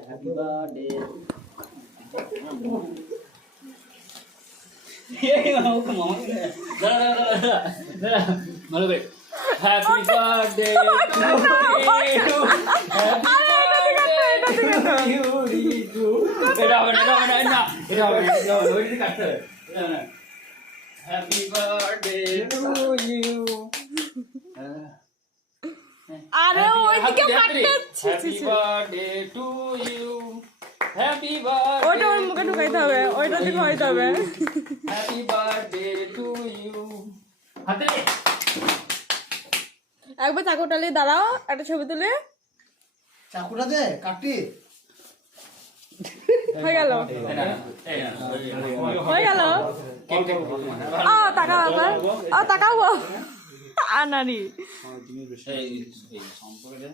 happy birthday এই মামা দাঁড়া ভালো করে হ্যাপি বার্থডে টু ইউ এটা হবে না ওইটা কাটতে হবে হ্যাপি বার্থডে টু ইউ আরে ওইদিকে কাটতেছি happy birthday to you happy birthday ওইটা ওর মুখে ঢুকাইতে হবে ওইটা দিকে হইতে হবে হ্যাপি বার্থডে টু ইউ হাতে একবার চাকুটা নিয়ে দাঁড়াও একটা ছবি তুলে চাকুটা দে কাটি হয়ে গেল হয়ে গেল তাকাও একবার তাকাও আনারি সম্পর্কে